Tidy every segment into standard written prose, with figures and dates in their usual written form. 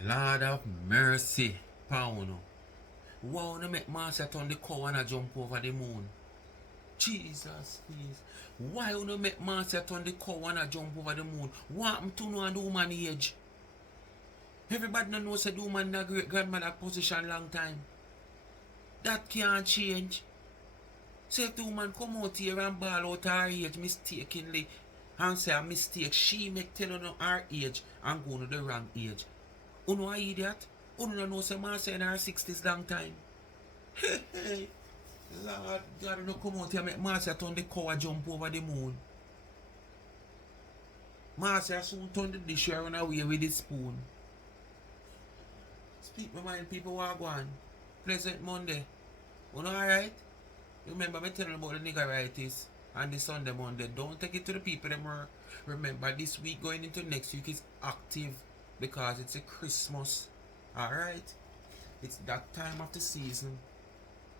Lord of mercy, Pauno. Wow, no make Marcia turn the cow and a jump over the moon. Jesus, please. Why you no make Marcia turn the cow and a jump over the moon? What happened to know the woman age? Everybody no know say the woman in a great grandmother position long time. That can't change. Say if the woman come out here and ball out her age mistakenly and say a mistake, she make tell you her age and go to the wrong age. You know a idiot? You no know say Marcia in her 60s long time. Hey, Lord God, no come out here make Marcia turn the cow and jump over the moon. Marcia soon turn the dish and run away with the spoon. Speak my mind, people walk on. Pleasant Monday. You know alright? Remember me telling you about the niggeritis and the Sunday Monday. Don't take it to the people them. Remember this week going into next week is active because it's a Christmas. Alright? It's that time of the season.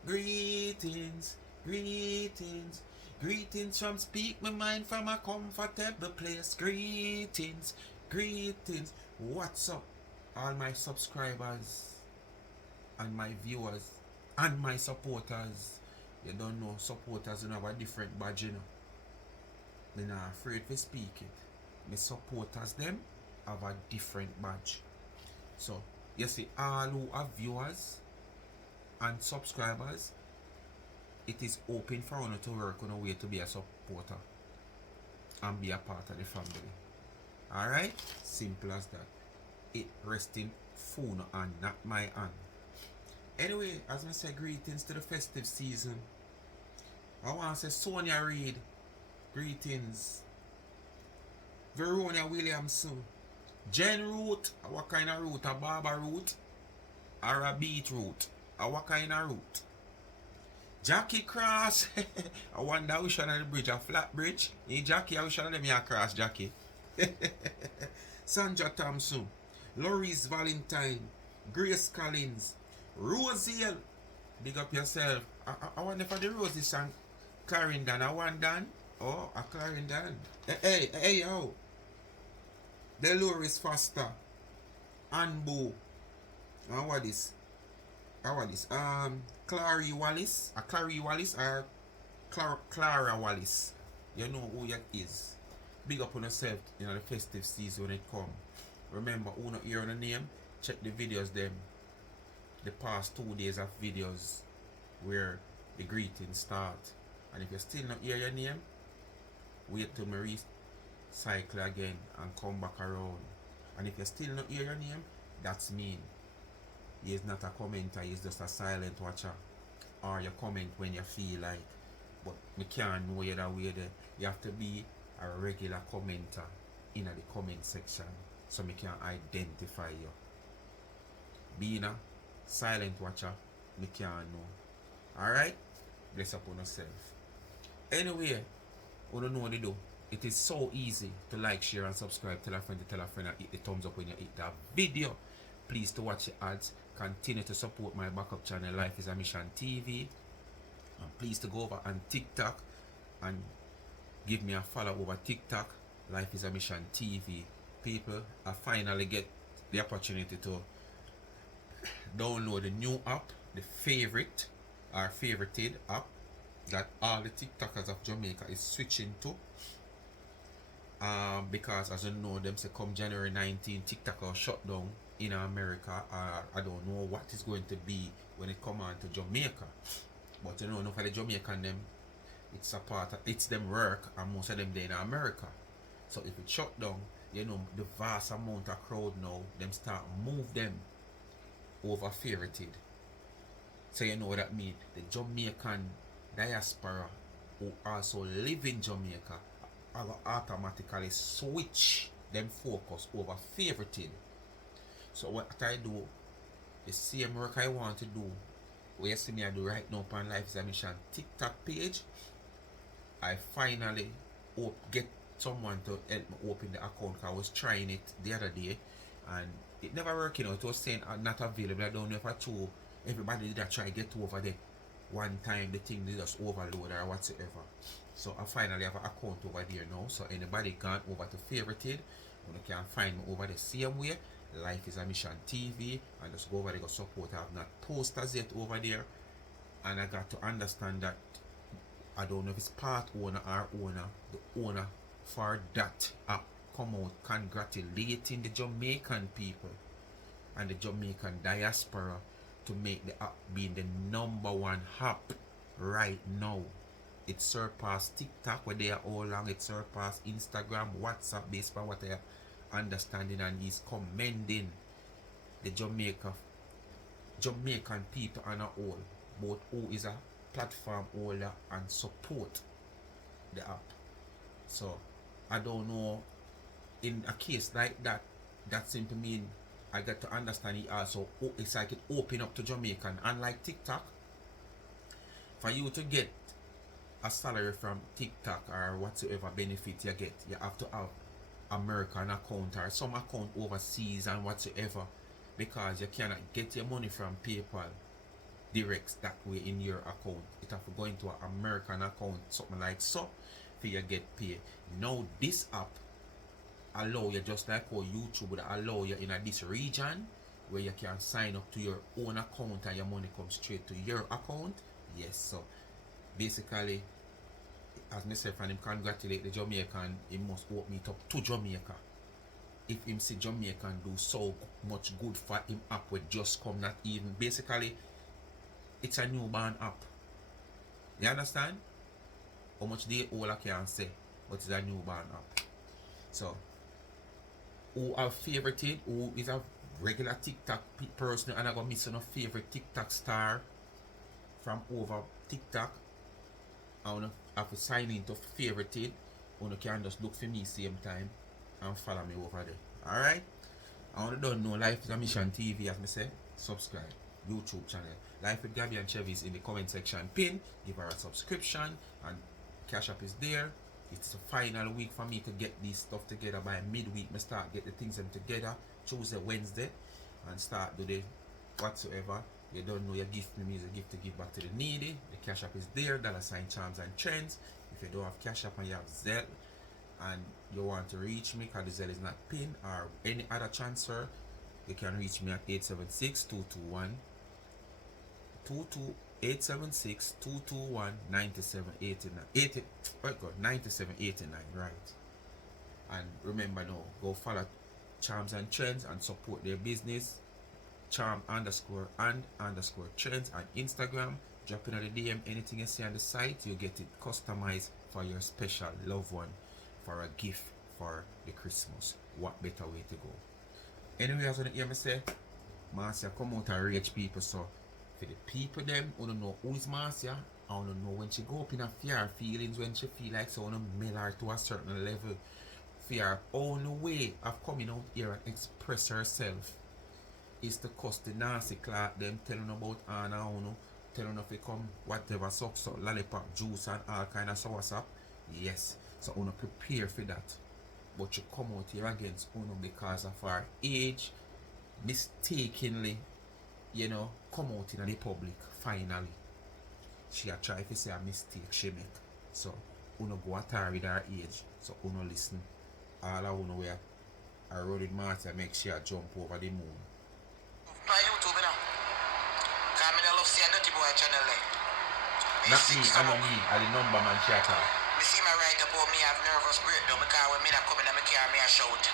Greetings, greetings, greetings from Speak My Mind from a comfortable place. Greetings, greetings. What's up, all my subscribers and my viewers and my supporters? You don't know, supporters have a different badge, you know. They're not afraid to speak it. My supporters, them, have a different badge. So, you see, all who are viewers and subscribers, it is open for you to work on a way to be a supporter and be a part of the family. Alright? Simple as that. It resting phone and not my hand. Anyway, as I say, greetings to the festive season. I want to say Sonia Reid, greetings. Veronia Williamson. Jen Root, what kind of root? A barber root? Or a beetroot? What kind of root? Jackie Cross. I wonder which one of the bridge, a flat bridge. Hey Jackie, I wish one of them here cross Jackie. Sandra Thompson. Loris Valentine. Grace Collins. Rosiel. Big up yourself. I wonder if the Rosie sang Clarendon. I want Dan. Oh, a Clarendon. Hey, yo. Dolores Foster. Anbo. What is? Clary Wallis. Clary Wallis or Clara Wallis. You know who you is. Big up on yourself in the festive season when it come. Remember, who not hear on the name, check the videos them. The past 2 days of videos where the greetings start. And if you still not hear your name, wait till me recycle again and come back around. And if you still not hear your name, that's me. He is not a commenter, he is just a silent watcher. Or you comment when you feel like. But me can't know you that way there. You have to be a regular commenter in the comment section so me can identify you. Being a silent watcher, me can't know. Alright? Bless upon yourself. Anyway, you don't know what to do. It is so easy to like, share, and subscribe. Tell a friend and hit the thumbs up when you hit that video. Please to watch the ads. Continue to support my backup channel, Life is a Mission TV. And please to go over on TikTok and give me a follow over TikTok, Life is a Mission TV. People, I finally get the opportunity to download the new app, the favorite or favorited app that all the TikTokers of Jamaica is switching to. Because as you know, them say come January 19, TikTok will shut down in America. I don't know what is going to be when it come on to Jamaica. But you know, for the Jamaican them, it's a part of, it's them work and most of them they in America. So if it shut down, you know, the vast amount of crowd now, them start move them over favorited. So you know what that means. The Jamaican diaspora who also live in Jamaica will automatically switch them focus over favorited. So what I do, the same work I want to do, what you see me I do right now on Life is a Mission TikTok page, I finally get someone to help me open the account. I was trying it the other day and it never worked, you know. It was saying not available. I don't know if I told everybody did I try to get over there one time, the thing did just overload or whatsoever. So I finally have an account over there now, so anybody can over to favorited, you can find me over the same way Life is a Mission TV, and just go over there, go support. I have not posters yet over there, and I got to understand that I don't know if it's part owner or owner, the owner for that app come out congratulating the Jamaican people and the Jamaican diaspora to make the app being the #1 app right now. It surpassed TikTok where they are all long, it surpassed Instagram, WhatsApp, based on what they are understanding, and he's commending the Jamaican people on a whole, both who is a platform holder and support the app. So I don't know, in a case like that, that simply mean I got to understand it also, it's like it open up to Jamaican. Unlike TikTok, for you to get a salary from TikTok or whatsoever benefit you get, you have to have American account or some account overseas and whatsoever, because you cannot get your money from PayPal direct that way in your account. It have to go into an American account, something like so, for you get paid. Now this app allow you, just like how YouTube would allow you in this region, where you can sign up to your own account and your money comes straight to your account. Yes, so basically, as myself and him congratulate the Jamaican, he must open it up to Jamaica. If him see Jamaican do so much good for him app with just come, not even, basically it's a newborn app. You understand? How much they all I can say, but it's a newborn app. So who have favorited, who is a regular TikTok person and I go miss on a favorite TikTok star from over TikTok, I wanna have to sign into favorited. You can just look for me same time and follow me over there. Alright? I wanna don't know Life is a Mission TV, as me say, subscribe. YouTube channel. Life with Gabby and Chevy is in the comment section pin. Give her a subscription, and Cash App is there. It's the final week for me to get this stuff together. By midweek, I start get the things them together. Tuesday, Wednesday, and start do the whatsoever. You don't know your gift me is a gift to give back to the needy. The Cash App is there, $ Charms and Trends. If you don't have Cash App and you have Zelle and you want to reach me because the Zelle is not pinned, or any other transfer, you can reach me at 876-221 9789, right? And remember now, go follow Charms and Trends and support their business. Charm_and_trends on Instagram. Drop in the DM anything you see on the site, you get it customized for your special loved one, for a gift for the Christmas. What better way to go? Anyway, as you hear me say, Marcia come out and reach people. So for the people them who don't know who is Marcia, I don't know when she go up in a fear feelings, when she feel like so on mail her to a certain level, fear only way of coming out here and express herself is to cuss the nasty clock them, telling about Anna, telling if it come whatever so lollipop juice and all kind of sour sap. Yes, so Uno prepare for that. But you come out here against Uno because of our age, mistakenly, come out in the public finally. She a try to say a mistake she make. So Uno go at her with her age. So Uno listen. All of Uno where I rode with Martha make sure jump over the moon. My YouTube now. Come in, I love see a dirty boy channel there. Not me, I know me, I the number man chatter. Me see my write about me have nervous breakdown because when me not come in my car, me a shout.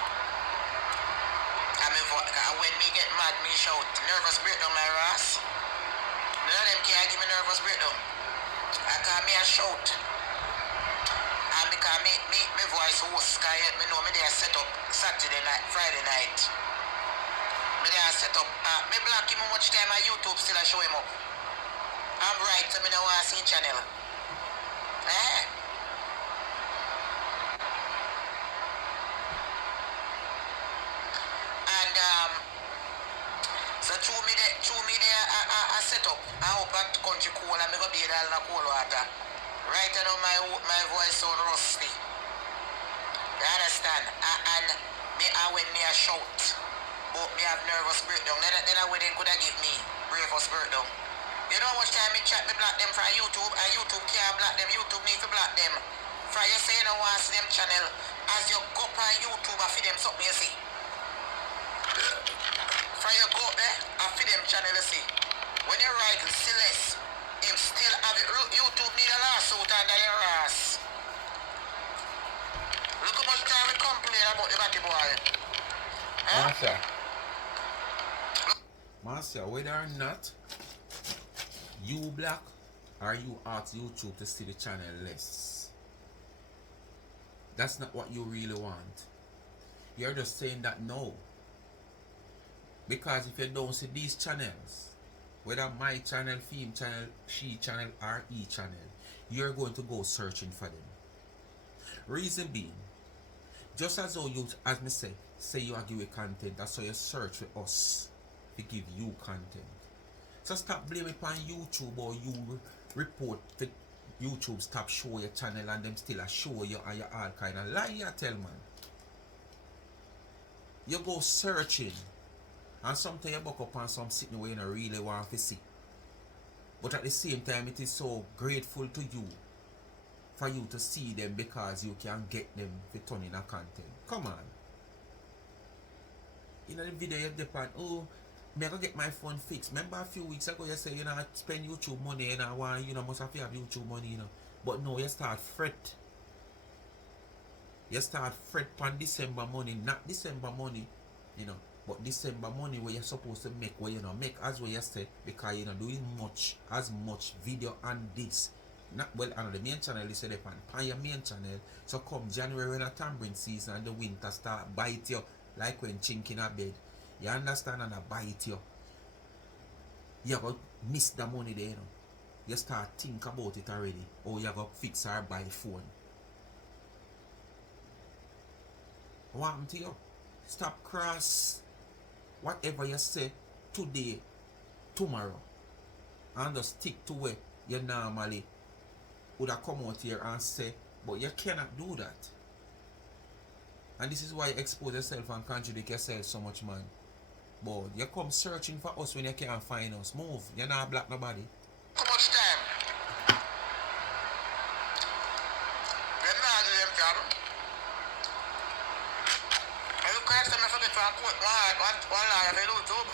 And when me get mad, me shout. Nervous breakdown, my ass. None of them can't give me nervous breakdown. I call me a shout. And because me voice host, because me know me there set up Saturday night, Friday night. Me there set up. Me block him how much time on YouTube still I show him up. I'm right, so me don't want to see channel. And so through me there I set up. I hope that country cool and me go be all in a cold water. Right now my voice sound rusty. You understand? And when me a shout, but me have nervous breakdown. Then what they could have give me nervous breakdown. You know how much time me chat me block them from YouTube, and YouTube can't block them. YouTube need to block them. For you say you don't want to see them channel, as you go on YouTube and feed them something you see. For you go there, I feed them channel you see. When you write Celeste, him still have it. YouTube need a lawsuit under your ass. Look how much time we complain about the batty boy. Marcia. Marcia, whether or not you black or you ask YouTube to see the channel less, that's not what you really want. You're just saying that no. Because if you don't see these channels, whether my channel, Fame channel, She channel, or E channel, you're going to go searching for them. Reason being, just as though you, as me say you are giving content, that's how you search for us to give you content. So stop blaming upon YouTube or you report the YouTube stop show your channel and them still a show you and you all kind of lie you tell man. You go searching and sometimes you buck up on some sitting where you don't really want to see. But at the same time it is so grateful to you for you to see them because you can get them for turning a content. Come on. In the video you depend, oh, me I go get my phone fixed. Remember a few weeks ago you say you know spend YouTube money and why you know must have to have YouTube money, you know. But no, you start fret. You start fret on December money, not December money, you know, but December money where you're supposed to make where you know make as what you say because you're not doing as much video and this. Not well on the main channel you say on your main channel. So come January when a tambourine season and the winter start bite you like when chink in a bed. You understand and a bite you. You go miss the money there, you know. You start think about it already. Or you go fix or buy phone. What happened to you? Stop cross whatever you say today, tomorrow. And just stick to where you normally would have come out here and say, but you cannot do that. And this is why you expose yourself and contradict yourself so much, man. But you come searching for us when you can't find us. Move. You're not black nobody. How much time? Them not do them job. I request them to forget to quote one line on YouTube.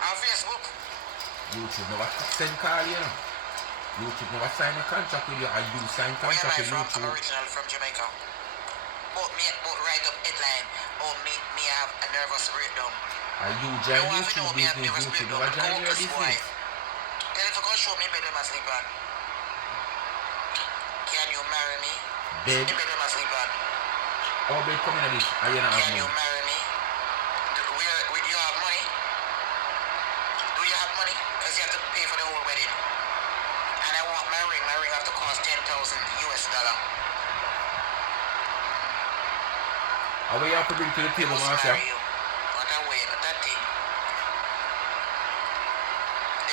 On Facebook. YouTube never send call you know. YouTube never sign a contract with you or you sign Where am contract I with from? YouTube. I'm original from Jamaica. But write up headline. Oh, me have a nervous breakdown. Are you join You want to YouTube know me have business? nervous YouTube breakdown. never join Go your Cuss boy. business. Tell him to go show me bed them asleep on. Can you marry me? Bed? Me bed them asleep on. How bed coming at this? Are you not have Can you money? marry me? You have money? Do you have money? Because you have to pay for the whole wedding. And I want my ring. My ring have to cost $10,000 US. How you have to bring to the I table, must Marcia? marry you. What a way, what a thing.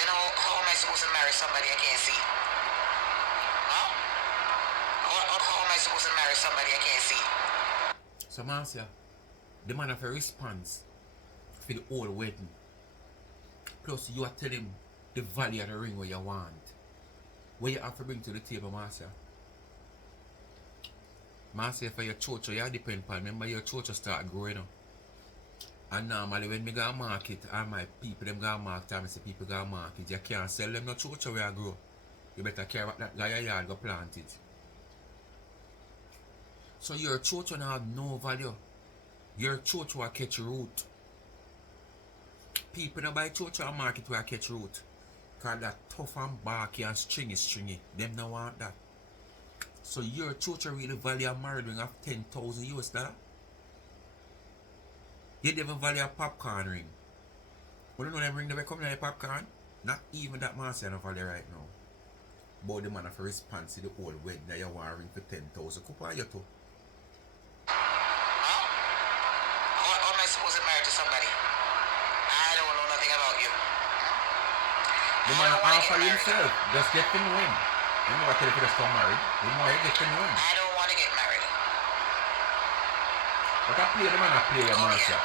You know, how am I supposed to marry somebody I can't see? Huh? How am I supposed to marry somebody I can't see? So Marcia, the man have a response for the whole wedding. Plus you are telling him the value of the ring where you want. What you have to bring to the table, Marcia? Marcia, for your church, you depend upon. Remember your church start growing up. And normally when me go market and my people them go market and I say people go market, you can't sell them no church where you grow. You better carry that guy yard go plant it. So your church will have no value. Your church will catch root. People don't buy church or market where catch root. Cause that tough and barky and stringy. Them don't want that. So your church will really value a married ring of $10,000 US. You never value a popcorn ring. But you know them ring that come in the popcorn? Not even that man say no value right now. But the man have a response to the whole wedding that you want a ring for 10,000. Couple of you too. How am I supposed to marry to somebody? I don't know nothing about you. The man offer himself. Just get to know him. You know what tell you to just come married. The more you get to know him. I don't want to get married. But I play the man I play your Marcia.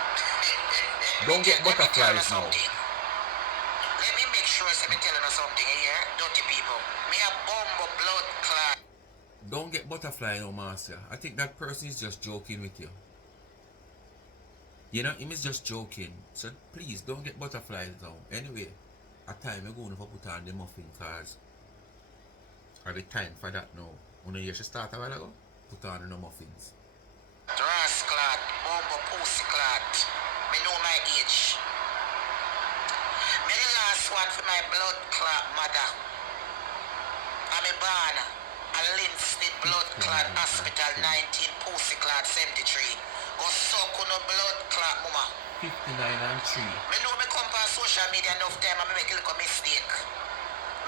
Don't get butterflies now. Let me make sure I'm telling you something here, dirty people. Me a bomb blood clot. Don't get butterfly now, Marcia. I think that person is just joking with you. You know, him is just joking. So please don't get butterflies now. Anyway, a time you're going to put on the muffin cars. Are the time for that now? When you should start a while ago, put on the muffins. Rasclad, Bumbo Pussy Clot. Me know my age. Me the last one for my blood clot mother. I'm a born a Linstead blood clot hospital 19 Pussy Clot 73. Go suck on a blood clot mama. 59 and 3. Me know me come on social media enough time and me make a little mistake.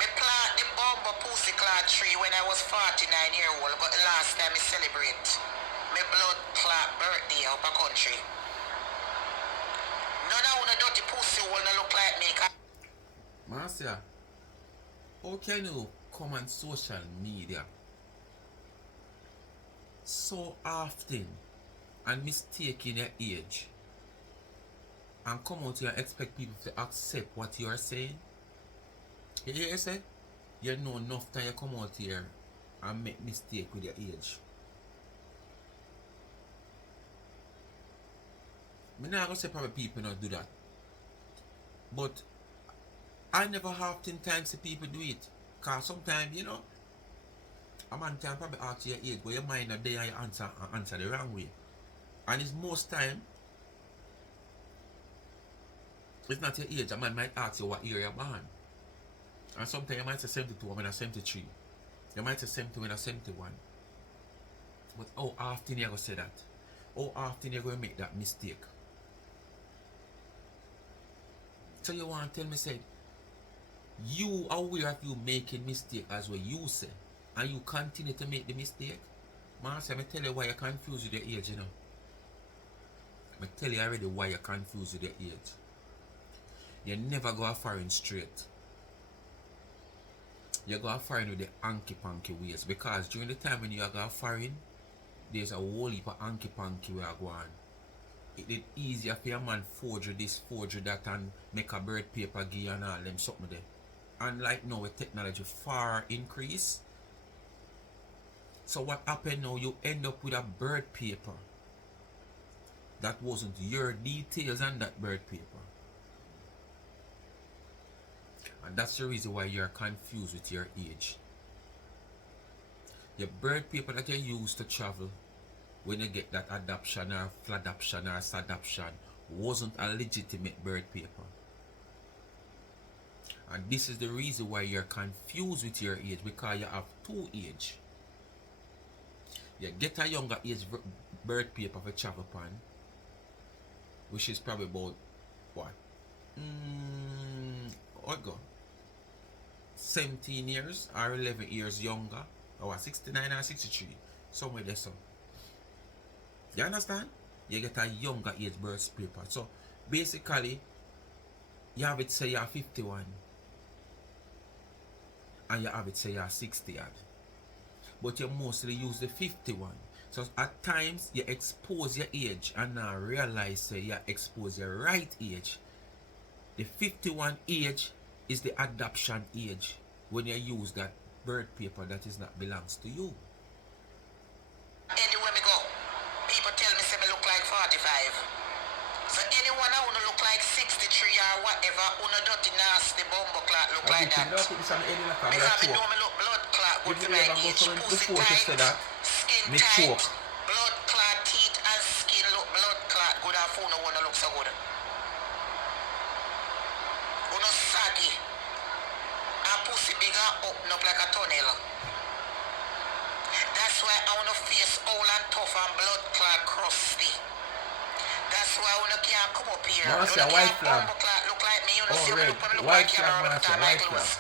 Me plant the Bumbo Pussy Clot tree when I was 49-year old, but the last time me celebrate me blood clot birthday up a country. None of una dirty pussy will not look like me. Marcia, how can you come on social media so often and mistaking your age and come out here and expect people to accept what you are saying? You hear you say? You know enough time you come out here and make mistake with your age. I'm not gonna say probably people not do that. But I never often time see people do it. Cause sometimes, you know, a man can probably ask your age, but your mind not there and you answer the wrong way. And it's most time, it's not your age, a man might ask you what year you're born. And sometimes you might say 72 when I'm 73. You might say 70 when I'm 71. But how often you gonna say that? How often you gonna make that mistake? So you want to tell me, say, you are aware of you making mistake as what you say, and you continue to make the mistake? Man, say, me tell you why you're confused with your age, you know. I tell you already why you're confused with your age. You never go a foreign straight. You go a foreign with the hanky-panky ways, because during the time when you go a foreign, there's a whole heap of hanky-panky way go on. It is easier for a man forge this, forge that, and make a bird paper give you and all them something there. And like now with technology far increase. So what happened now, you end up with a bird paper that wasn't your details on that bird paper. And that's the reason why you're confused with your age. Your bird paper that you use to travel when you get that adoption or fladoption or sadoption wasn't a legitimate bird paper. And this is the reason why you're confused with your age, because you have two age. You get a younger age bird paper for travel pan, which is probably about what? What go? 17 years or 11 years younger, or 69 or 63, somewhere there. So you understand? You get a younger age birth paper. So basically, you have it say you're 51 and you have it say you're 60 odd. But you mostly use the 51. So at times you expose your age and now realize say you expose your right age. The 51 age is the adoption age when you use that birth paper that is not belongs to you. Anywhere me go, people tell me say me look like 45. So anyone I wanna look like 63 or whatever, wanna dirty nasty bumbo clot look like that. Because me know me look blood clot good for my age. Pussy tight, skin tight, blood clot teeth and skin look blood clot good and phone no wanna look so good. Wanna saggy. And pussy bigger open up like a tunnel. That's why I wanna face old and tough and blood clot crusty. That's why when you can't come up here, Marcia, you white can't flag. look like me, you know, see me Red. look like White camera flag, Marcia, white flag.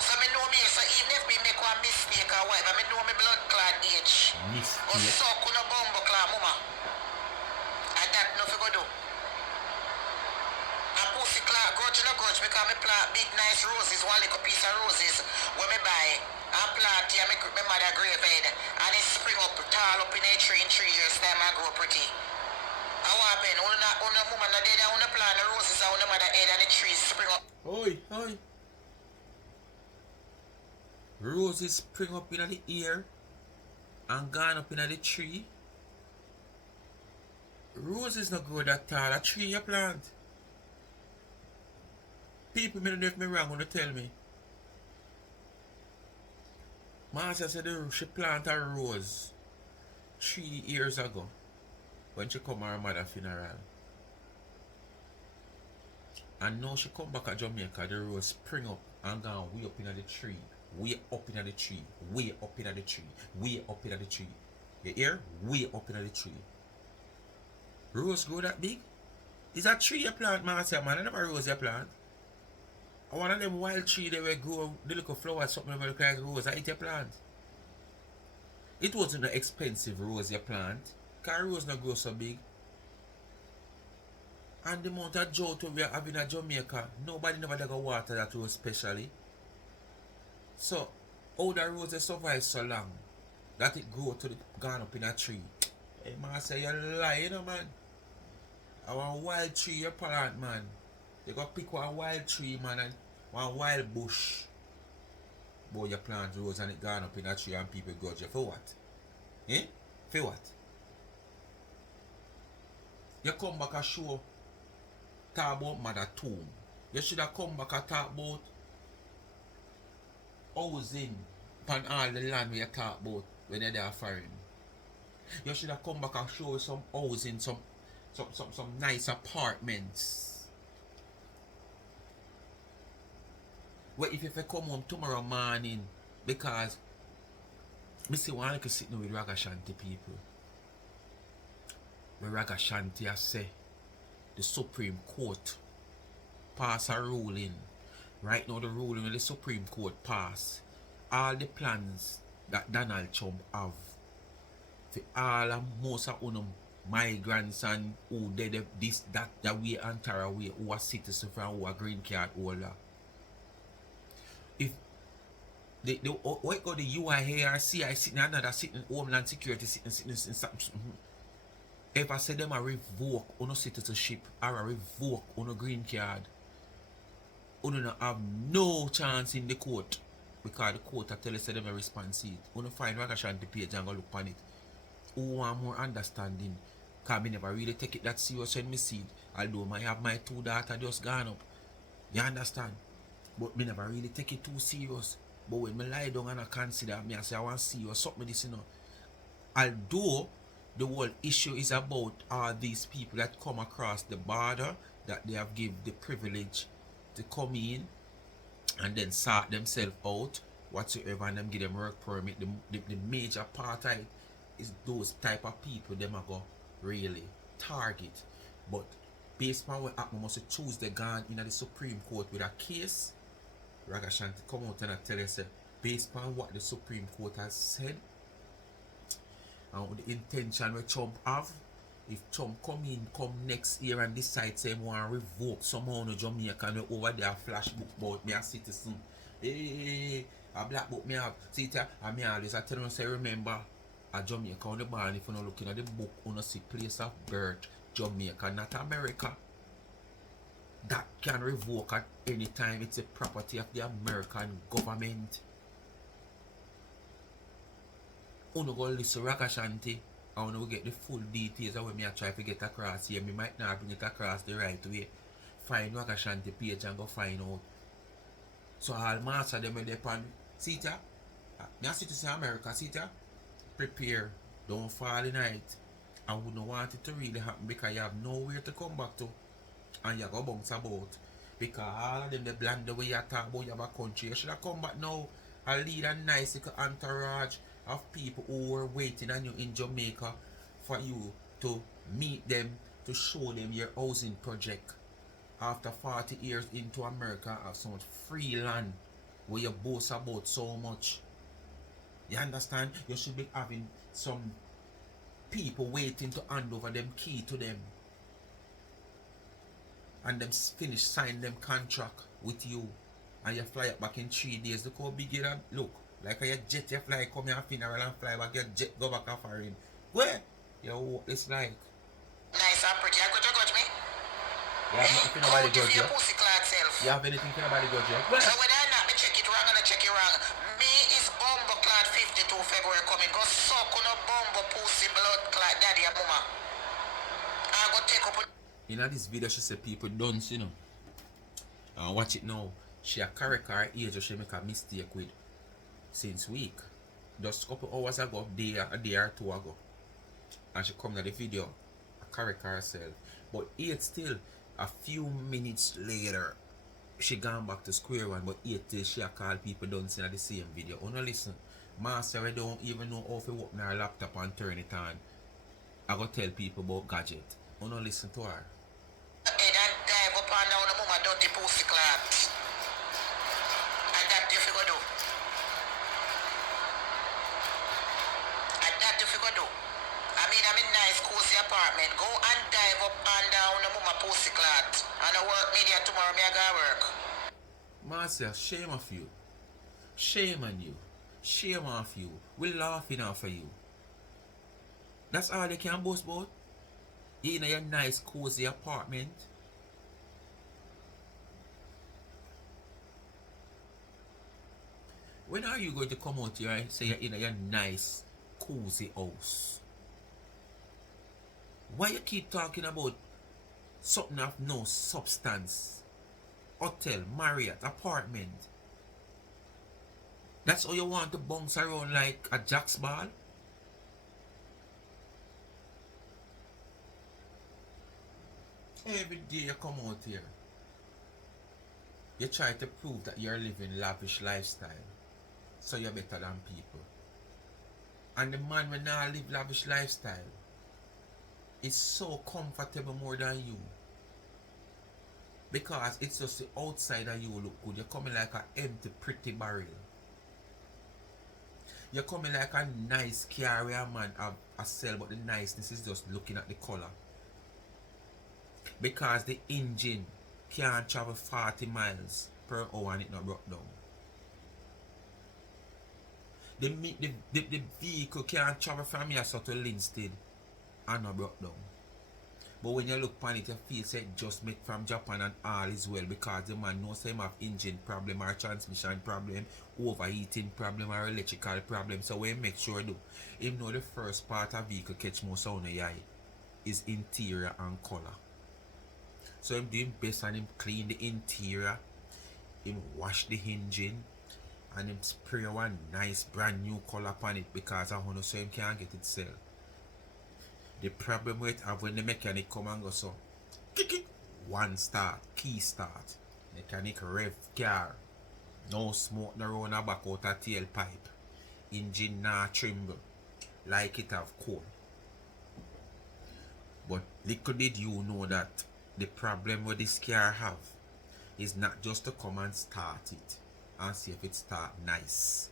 So me know me, so even if me make one mistake or whatever, me know me blood clot age. Go suck on a bumbo clot, mama. And that nothing go do. A pussy clot grudge no grudge because me plant big nice roses, one little piece of roses when me buy and plant here, me mother grave head and it spring up tall up in a tree in 3 years time I grow pretty. I want pen, una woman a dead, una plant the roses and una mother head and the trees spring up. Oi, oi. Roses spring up in the ear and gone up in the tree. Roses not grow that tall. A tree you plant. People, me don't know if me wrong when they tell me. Marcia said she planted a rose 3 years ago when she come her mother's funeral. And now she come back at Jamaica, the rose spring up and gone way up in the tree. Way up in the tree. Way up in the tree. Way up in the tree. You hear? Way up in the tree. Rose grow that big? It's a tree you plant, Marcia, man. I never rose you plant. One of them wild trees they will grow the little flowers, something that look like rose. I eat your plant. It wasn't an expensive rose you plant. Because rose not grow so big. And the amount of drought we are having in Jamaica, nobody never take a water that rose specially. So, how the rose survive so long that it grow to the gone up in a tree? Hey man, say you lie, you know, man. Our wild tree you plant, man. You go pick one wild tree, man, and one wild bush. Boy, you plant rose and it gone up in a tree and people grudge you. For what? Eh? For what? You come back and show, talk about mother tomb. You should have come back and talk about housing on all the land we talk about when you're there foreign. You should have come back and show some housing, some nice apartments. Well, if you come home tomorrow morning, because I see one like sitting with Ragashanti people. Where Ragashanti has say the Supreme Court pass a ruling. Right now the ruling when the Supreme Court pass, all the plans that Donald Trump have for all and most of migrants and who did this, that way and Tara way, who are citizens and who are green card holder. If what got the UIARC, I sitting another sitting Homeland Security sitting something. If I say them a revoke on citizenship or a revoke on a green card, you don't have no chance in the court because the court tell us them a response it. You don't find Ragashanti page and go look on it. Who want more understanding? Because I never really take it that serious when I see it. Although I have my 2 daughters just gone up. You understand? But me never really take it too serious. But when I lie down and I consider, me I say I want to see you something this, you know. Although the whole issue is about all these people that come across the border, that they have given the privilege to come in and then sort themselves out, whatsoever, and them give them work permit. The major part of it is those type of people them are go really target. But based on what happened, must choose the gun in the Supreme Court with a case. Ragashanti come out and tell us, based on what the Supreme Court has said and the intention where Trump have, if Trump come next year and decide say he want to revoke somehow in Jamaica and over there flash book about me a citizen, hey, a black book me have, see it, and me always I tell them say remember a Jamaica on the barn. If you're not looking at the book, you not see place of birth Jamaica, not America. That can revoke at any time. It's a property of the American government. You go listen to Ragashanti and you get the full details of when me try to get across here. Me might not bring it across the right way. Find Ragashanti page and go find out. So all master them with on see it. Me a citizen of America, see it. Prepare. Don't fall in it. I wouldn't want it to really happen because you have nowhere to come back to. And you go bounce about. Because all of them they bland the way you talk about you have a country. You should have come back now and lead a nice little entourage of people who were waiting on you in Jamaica for you to meet them, to show them your housing project. After 40 years into America, have so much free land where you boast about so much. You understand? You should be having some people waiting to hand over them key to them. And them finish sign them contract with you. And you fly up back in 3 days. Look how big you look. Like a jet you fly, come here funeral and fly back, your jet go back and foreign. Where? You know what it's like. Nice and pretty. You got me? You have nothing for nobody grudge you. You have anything for nobody grudge you? So whether or not me check it wrong and I check it wrong, me is Bombo Clad 52 February coming. Go suck on a Bombo pussy blood clad daddy and mama. take up. In this video, she said people dance, you know. And watch it now. She a correct her age, she make a mistake with since week. Just a couple hours ago, a day or two ago. And she come to the video, correct herself. But yet still, a few minutes later, she gone back to square one. But yet till she a call people dancing at the same video. Oh no, listen. Master, I don't even know how to open her laptop and turn it on. I go tell people about gadget. Oh no, listen to her. Head and dive up and down the mama dirty pussy clot. And that you figure do. And that you figure do. I'm in a nice cozy apartment. Go and dive up and down the mama pussy clot. And I work media tomorrow, me I gotta work. Marcia, shame of you. Shame on you. Shame off you. We're laughing off of you. That's all they can boast about. You in your nice cozy apartment. When are you going to come out here and say you're in your nice cozy house? Why you keep talking about something of no substance? Hotel, Marriott, apartment. That's how you want to bounce around like a jacks ball? Every day you come out here, you try to prove that you're living lavish lifestyle, so you're better than people. And the man when now live lavish lifestyle is so comfortable more than you. Because it's just the outside of you look good. You're coming like an empty pretty barrel. You're coming like a nice car where a man have a sell, but the niceness is just looking at the color. Because the engine can't travel 40 miles per hour and it not broke down. The vehicle can't travel from here to Linstead and not broke down. But when you look upon it, you feel say just make from Japan and all is well, because the man knows him have engine problem or transmission problem, overheating problem or electrical problem. So we make sure do him know the first part of vehicle catch more sound in your eye is interior and color. So him doing best and him clean the interior, him wash the engine, and him spray one nice brand new color upon it, because I want to so him can't get it sell. The problem with have when the mechanic come and go so one start, key start, mechanic rev car, no smoke no run a back out a tailpipe, engine not tremble like it have coal. But little did you know that the problem with this car have is not just to come and start it and see if it start nice,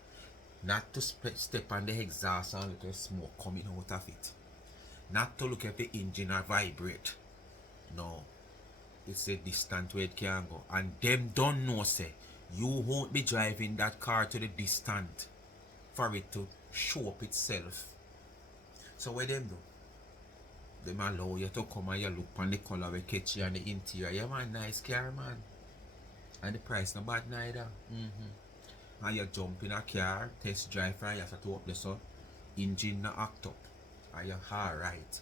not to step on the exhaust and little smoke coming out of it, not to look at the engine or vibrate. No, it's a distance where it can go, and them don't know say you won't be driving that car to the distance for it to show up itself. So what them do? Them allow you to come and you look on the color we catch you on the interior. Yeah man, nice car man. And the price not bad neither. And you jump in a car, test drive and you have to open the sun. Engine not act up. And you alright.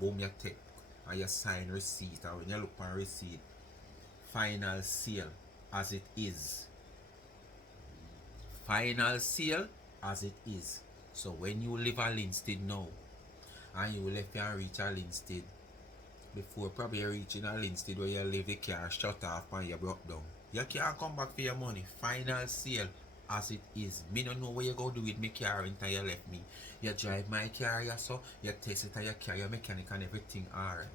Boom you take. And you sign receipt. And when you look on receipt, final sale as it is. Final sale as it is. So when you live at Linstead now, and you left and reach a Linstead, before probably you reaching a Linstead where you leave the car shut off and you broke down, you can't come back for your money. Final sale as it is. Me don't know what you go do with my car until you left me. You drive my car, you so you test it and you carry your mechanic and everything alright.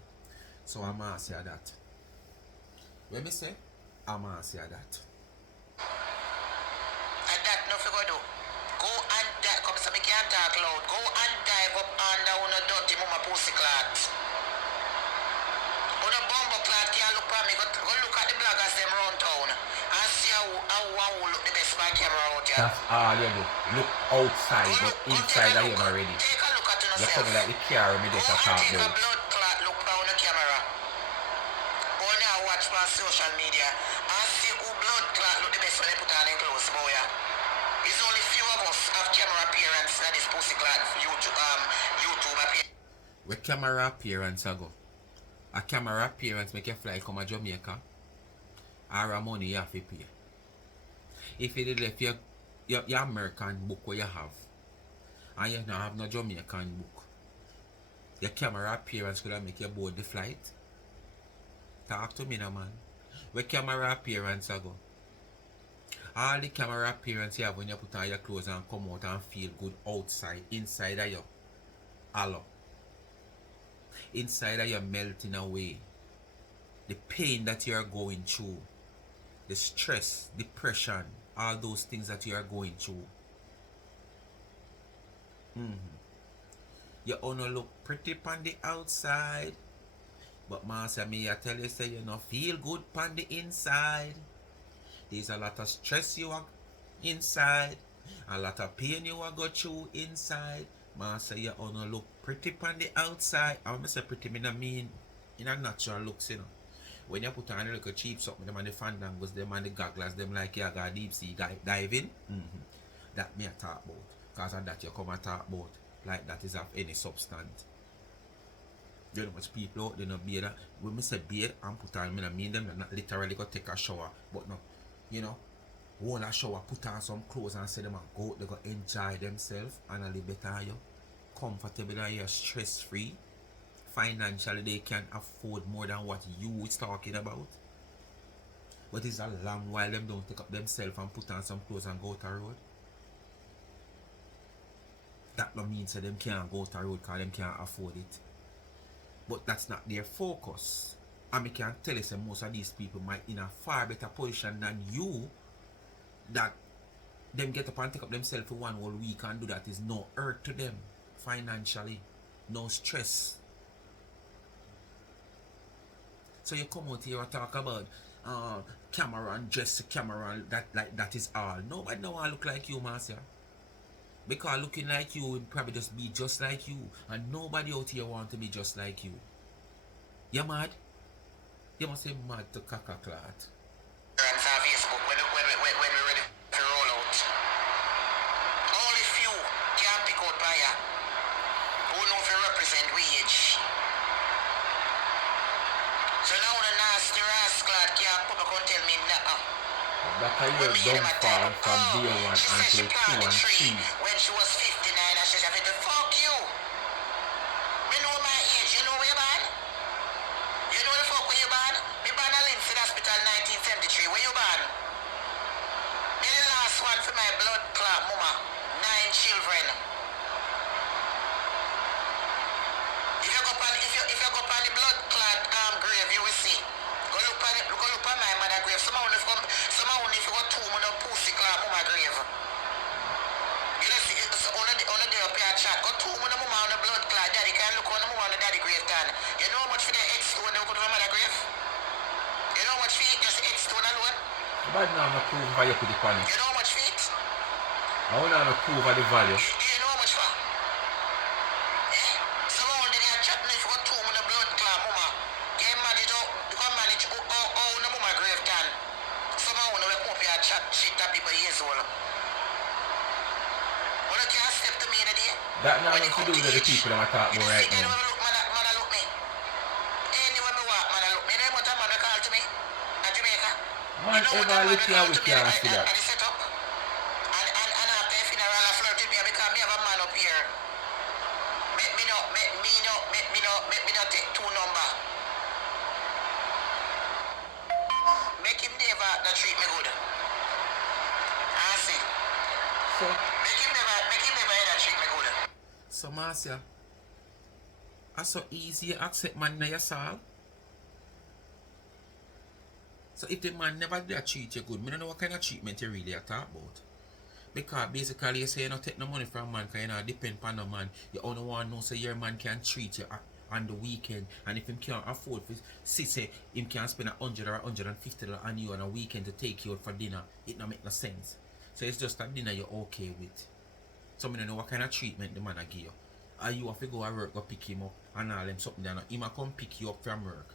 So I'm gonna say that. When me say, I'm gonna say that. And that no figure do. Go and dive, come so me can't talk loud. Go and dive up and down a dirty mama pussy clot. On a bumbo clot can't look at me. Go look at the bloggers them round town and see how look the best by camera out here. That's all you do. Look outside, but inside I am already. Take a look at You're yourself. coming like the car me Go just a and talk take a about. blood clot look down the camera. Go now watch on social media and see who blood clot look the best when they put on in clothes, boy. It's only few of us have camera appearance that is pussy clot YouTube appearance. Where camera appearance I go? a camera appearance make you fly come to Jamaica, or a money you have to pay. If you did left your American book where you have, and you don't have no Jamaican book, your camera appearance could have make you board the flight. Talk to me now, man. Where camera appearance I go? All the camera appearance you have when you put on your clothes and come out and feel good outside, inside of you. Hello. Inside of you melting away. The pain that you are going through, the stress, depression, all those things that you are going through. You only look pretty on the outside, but master me I tell you say you not feel good on the inside. There's a lot of stress you are inside, a lot of pain you are go through inside. Master you only look pretty on the outside. I want to say pretty, me not mean in a natural looks, you know. When you put on a little cheap something, them and the fandangos, them and the gogglers, them like you got deep sea diving. That me a talk about. Because of that you come and talk about. Like that is of any substance. You know much people out there no beard. When me say beard and put on, I mean them not literally go take a shower. But no, you know, hold a shower, put on some clothes and say them and go out, they go enjoy themselves and a little better you. Comfortable and you're stress free. Financially they can afford more than what you is talking about. But it's a long while them don't take up themselves and put on some clothes and go out the road. That don't mean so them can't go out the road because them can't afford it. But that's not their focus. And I can tell you that most of these people might in a far better position than you, that them get up and take up themselves for one whole week and do that is no hurt to them financially, no stress. So you come out here and talk about Cameron, dress Cameron, that is all. Nobody know I look like you, Marcia. Because looking like you would probably just be just like you. And nobody out here want to be just like you. You mad? You must say mad to caca-clat. On Facebook when we're ready to roll out. Only few can pick out buyer who know if you represent wage. So now the nasty rascal can't come back and tell me nothing. That I hear don't fall from day one she until 2 planted and 3. When she was 59 and she said, fuck you. Me know my age, you know where you born? You know the fuck where you born? Me born at Lindsay Hospital 1973, where you born? Me the last one for my blood clot mama, 9 children. If you go on the blood clot grave, you will see. Go look on my mother grave. Someone if you go 2 months pussy clot mama grave. You know see, it's only day up here chat. Go 2 months mama on the blood clot. Daddy can look on the mama on the daddy grave then. You know how much for the X-stone they put on mother grave? You know how much for it? Just X-stone alone? But now I'm a proof how you put the panic. You know how much for it? I want to prove of the value. You know how much for? Eh? Someone did not chat me if you go 2 months blood clot mama. You manage how the mama grave can. Someone will come up here and chat shit that people years old. Well, you can't step to me in a day. That now has to do with the people that I talk about right now. Anyway, look, man, look me. Anyway, me walk, man, look me. You know what man call to me? At Jamaica. Man, ever look here, we can't see that. At the setup. And after the funeral, I flirt with me because me have a man up here. Me no take 2 number. Make him never that treat me good. I see. So, Make him never that treat me good. so Marcia, that's so easy to accept man na yourself. So if the man never did treat you good, I don't know what kind of treatment you really are talking about. Because basically you say you don't take no money from man because you don't depend on no man. You only want to know so your man can treat you on the weekend. And if him can't afford to say him can spend $100 or $150 on you on a weekend to take you out for dinner, it don't make no sense. So it's just a dinner you're okay with. So I don't know what kind of treatment the man a give you. Or you have to go to work, go pick him up and all them something there. Him a come pick you up from work.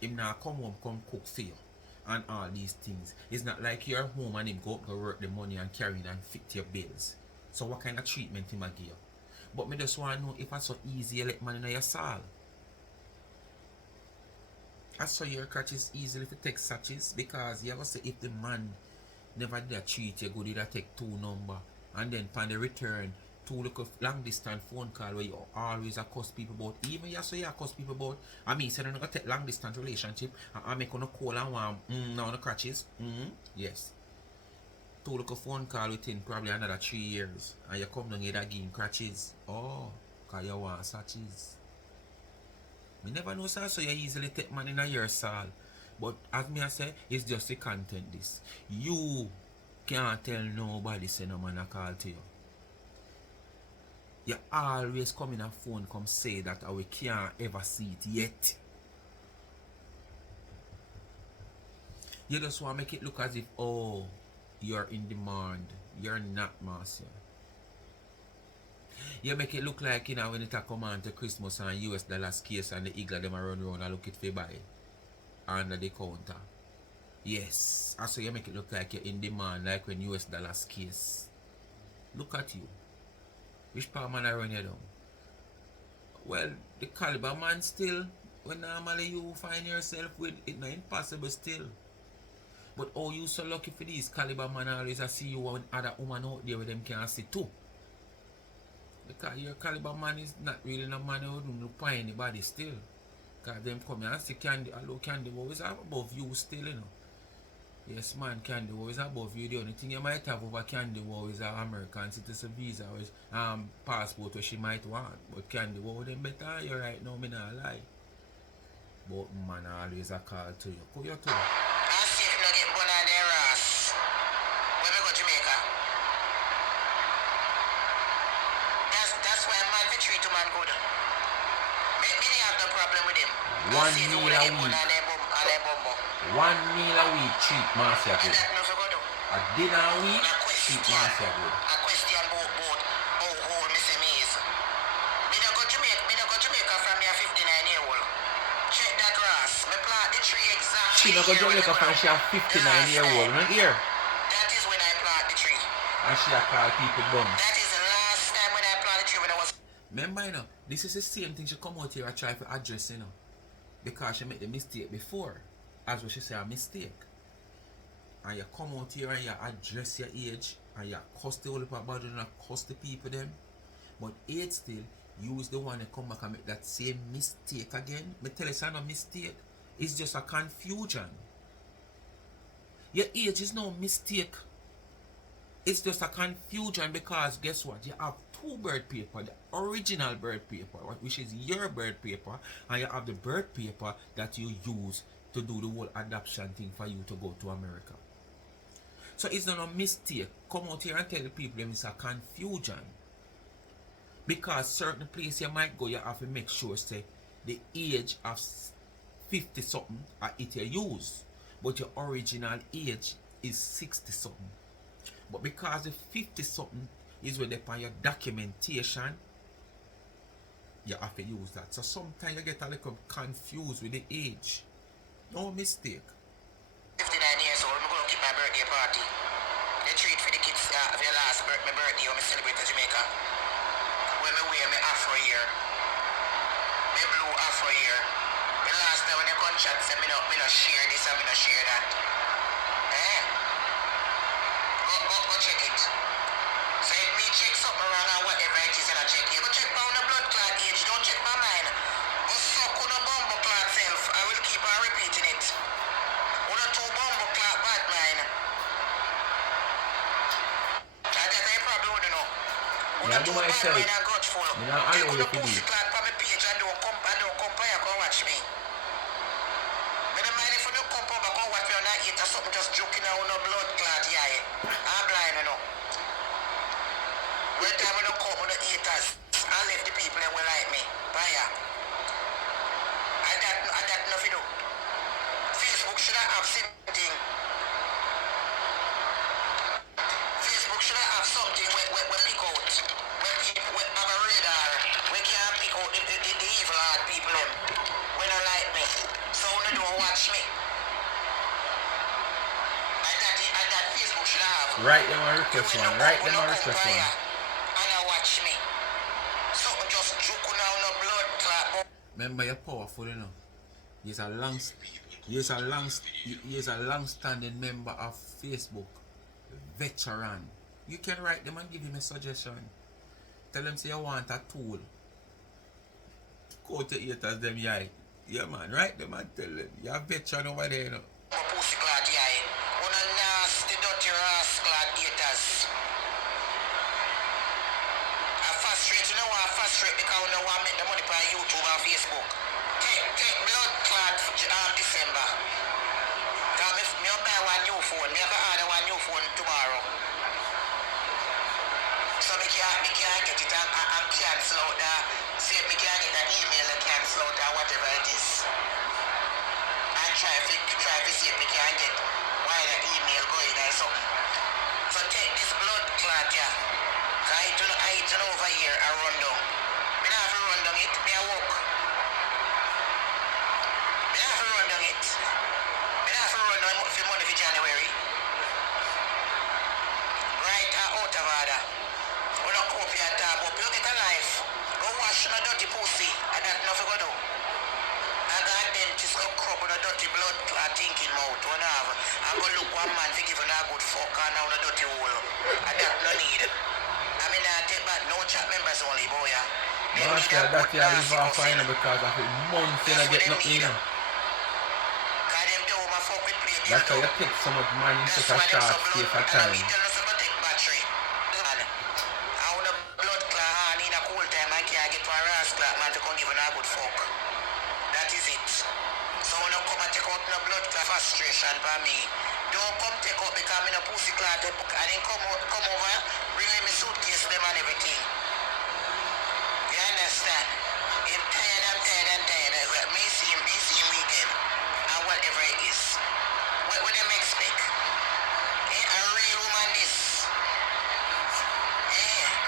Him now come home, come cook for you. And all these things. It's not like you're home and him go up to work the money and carry it and fit your bills. So what kind of treatment him a give you? But me just want to know if it's so easy you let man in your soul. I saw your crutches easily to take satches because you ever say if the man never did a treat you good, he'd take 2 number and then upon the return 2 little long distance phone call where you always cuss people about. Even you say you cuss people about. I mean, so they're not gonna take long distance relationship and I make on a call and warm now on the crutches. Yes. 2 little phone call within probably another 3 years and you come down here again crutches. Oh, cause you want satches. Me never know sir, so you easily take man in a year Saul. But as me I say, it's just the content this. You can't tell nobody say no man a call to you. You always come in a phone come say that we can't ever see it yet. You just want to make it look as if, oh, you're in demand. You're not, Marcia. You make it look like, you know, when it come on to Christmas and US dollars case and the eagle them run around and look it for buy under the counter. Yes. And so you make it look like you're in demand like when US dollars case. Look at you. Which part man I run you down? Well, the caliber man still, when normally you find yourself with, it's not impossible still. But oh, you so lucky for these caliber man always I see you when other woman out there with them can see too. Because your caliber man is not really no man who don't look for anybody still. Because them come here and see Candy, hello Candy always above you still, you know. Yes man, Candy always above you. The only thing you might have over Candy Wow is an American citizen visa or passport where she might want. But Candy Wow them better you right now, me not lie. But man always a call to you. Who you to? I see if you don't get one of their ass. When we go to Jamaica. That's why man we treat to man good. Me have no problem with him. 1 meal a week. 1 meal a week treat Marcia good. A dinner a week treat Marcia good. A question about how me say me is. Me don't go Jamaica from me a 59-year-old. Check that Ross. Me plant the tree exactly. She not go Jamaica from she a 59-year-old, not here. That is when I plant the tree. And she a call people bums. That is the last time when I planted the tree when I was. Remember, you know, this is the same thing she come out here and try to address, you know. Because she made the mistake before. As what she say a mistake. And you come out here and you address your age and you cuss the whole heap of body and cuss the people them. But age still, use the one that come back and make that same mistake again. Me tell you it's not a mistake. It's just a confusion. Your age is no mistake. It's just a confusion because guess what? You have 2 birth paper, the original birth paper, which is your birth paper, and you have the birth paper that you use to do the whole adoption thing for you to go to America. So it's not a mistake. Come out here and tell the people it's a confusion. Because certain place you might go, you have to make sure say the age of 50 something are it you use. But your original age is 60 something. But because the 50 something is when they put your documentation, you have to use that. So sometimes you get a little confused with the age. No mistake. 59 years old, I'm going to keep my birthday party. They treat for the kids for your last my birthday when I celebrate in Jamaica. When I wear my afro here, my blue afro here. The last time when the contract said me not share this and me not share that. Go check it. So if me check something wrong or whatever it is and I check it, but check my blood clot age, don't check my mind. Go suck on a bumbo clot self. I will keep on repeating it. On a 2 bumbo clot bad mind. That's a problem, you know. On a 2 bad mind and grudgeful. Take on a pussy clot from my page and don't come here, come watch me. Me don't mind if you don't come back and watch me on that eat or something just joking on no blood clot, yeah. I'm blind, you know. When time we don't come on the eaters, I left the people that will like me. Baya. I that nothing do. Facebook should have something. Facebook should have something where pick out. Where people have a radar. We can't pick out the evil hard people them. When they like me. So they don't watch me. I that Facebook should have. Write them a request one. Write them a request one. Watch me. Something just joke on the blood clot. Remember you're powerful, you know. He's a long-standing member of Facebook. Veteran. You can write them and give him a suggestion. Tell them say you want a tool. Go to haters them, yeah. Yeah, man, write them and tell them. You're a veteran over there, you know. Pussy clad, yeah. One of nasty, dirty, rascal haters. I frustrate, you know why I frustrate? Because I don't want to make the money on YouTube and Facebook. Take blood clot December. Because me buy one new phone. Me can order one new phone tomorrow. So me can't get it and cancel out that. Say me can't get that email and cancel out or whatever it is. And try to see if me can get why the email going or something. So take this blood clot here. Because I eat over here and run down. Me not have to run down it. Me a walk. Me not have to run down it. Me not have to run down for money for January. Right out of order. We don't come up here and talk about you get a life. Go wash no dirty pussy. And that nothing go do. I got a dentist go crop on a dirty blood clot thinking mouth. One have. I'm going to look one man for giving a good fuck and now a dirty hole. And that no need. I mean, I take back no chat members only, boy. Master, that you have even find because of it. Months you don't get nothing, you know. That's why you take so much money in such a short space of time. That is it. So when you come and take out no blood clot frustration for me, don't come take out because I'm in a pussy clot and then come over, bring in my suitcase them and everything. You understand? I'm tired. Me see him weekend and whatever it is. What would them expect? A real woman this.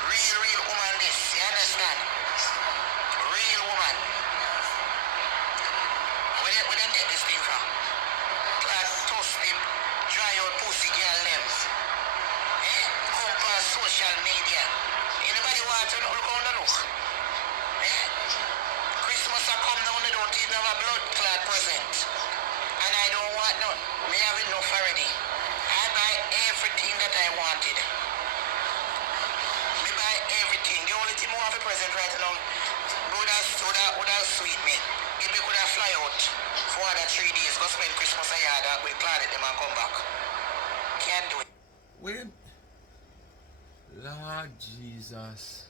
Real woman this. You understand? Real woman. Where they take this thing from? Class toast them, dry out pussy girl them. Come for social media. Anybody want to look on the look? Christmas I come now, they don't even have a blood clot present. And I don't want none. Me have enough already. I buy everything that I wanted. Me buy everything. The only thing I have a present right now would have sweet me. If we could have fly out for the 3 days, go spend Christmas a yard with planet them and come back. Can't do it. Wait. Lord Jesus.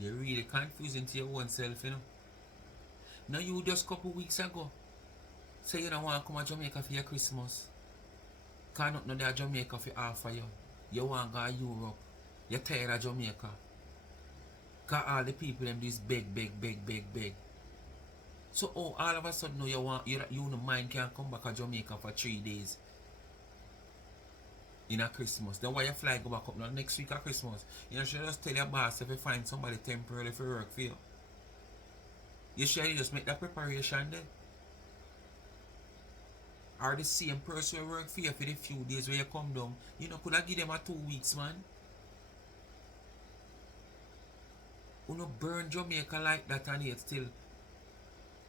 You're really confusing to your own self, you know. Now you just couple weeks ago say you don't want to come to Jamaica for your Christmas. Can't not know that Jamaica for half of you. You want to go to Europe. You're tired of Jamaica. Cause all the people them do is beg. So all of a sudden now you no mind can come back to Jamaica for 3 days. In a Christmas. Then why you fly go back up now next week of Christmas? You know, should just tell your boss if you find somebody temporarily for work for you. You should just make that preparation then. Or the same person who work for you for the few days where you come down, you know, could I give them a 2 weeks, man? You know, burn Jamaica like that and yet still.